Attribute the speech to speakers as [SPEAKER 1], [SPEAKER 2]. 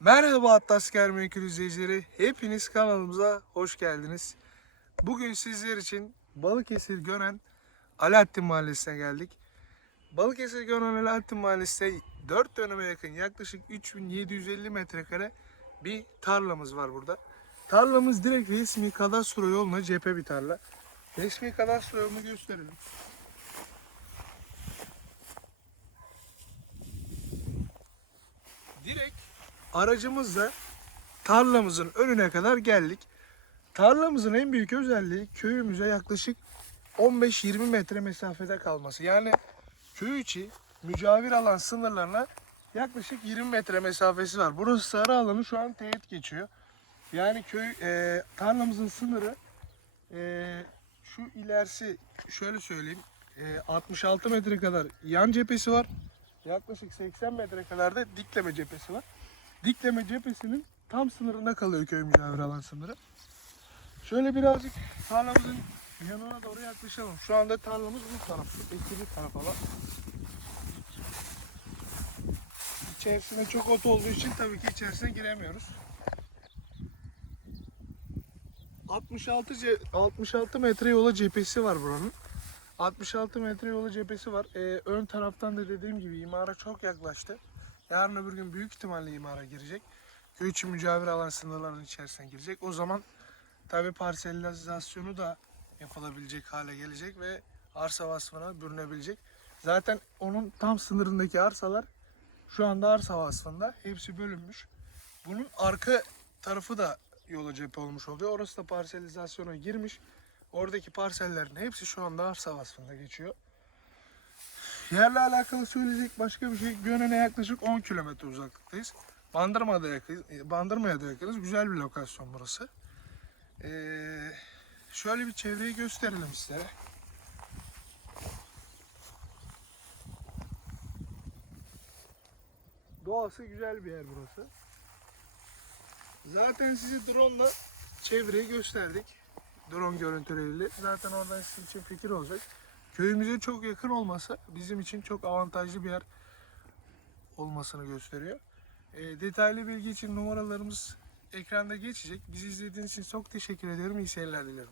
[SPEAKER 1] Merhaba Atlas Kermekül izleyicileri. Hepiniz kanalımıza hoş geldiniz. Bugün sizler için Balıkesir Gönen Alaaddin Mahallesi'ne geldik. Balıkesir Gönen Alaaddin Mahallesi'nde 4 dönüme yakın yaklaşık 3750 metrekare bir tarlamız var burada. Tarlamız direkt resmi kadastro yoluna cephe bir tarla. Resmi kadastro yolunu gösterelim. Direkt aracımızla tarlamızın önüne kadar geldik. Tarlamızın en büyük özelliği köyümüze yaklaşık 15-20 metre mesafede kalması. Yani köy içi mücavir alan sınırlarına yaklaşık 20 metre mesafesi var. Burası sarı alanı şu an teğet geçiyor. Yani köy e, tarlamızın sınırı e, şu ilerisi şöyle söyleyeyim e, 66 metre kadar yan cephesi var. Yaklaşık 80 metre kadar da dikleme cephesi var. Dikleme cephesinin tam sınırında kalıyor köy mücavir alan sınırı. Şöyle birazcık tarlamızın yanına doğru yaklaşalım. Şu anda tarlamız bu tarafta. Ekili tarafa var. İçerisinde çok ot olduğu için tabii ki içerisine giremiyoruz. 66 ce- 66 metre yola cephesi var buranın. 66 metre yola cephesi var. Ee, ön taraftan da dediğim gibi imara çok yaklaştı. Yarın öbür gün büyük ihtimalle imara girecek. Köy içi mücavir alan sınırlarının içerisine girecek. O zaman tabi parselizasyonu da yapılabilecek hale gelecek ve arsa vasfına bürünebilecek. Zaten onun tam sınırındaki arsalar şu anda arsa vasfında. Hepsi bölünmüş. Bunun arka tarafı da yola cephe olmuş oluyor. Orası da parselizasyona girmiş. Oradaki parsellerin hepsi şu anda arsa vasfında geçiyor. Yerle alakalı söyleyecek başka bir şey. Gönen'e yaklaşık 10 kilometre uzaklıktayız. Bandırma'da yakın, Bandırma'ya da yakınız. Güzel bir lokasyon burası. Ee, şöyle bir çevreyi gösterelim sizlere. Doğası güzel bir yer burası. Zaten size drone'la çevreyi gösterdik. Drone görüntüleriyle. Zaten oradan sizin için fikir olacak. Köyümüze çok yakın olması bizim için çok avantajlı bir yer olmasını gösteriyor. E, detaylı bilgi için numaralarımız ekranda geçecek. Bizi izlediğiniz için çok teşekkür ediyorum. İyi seyirler dilerim.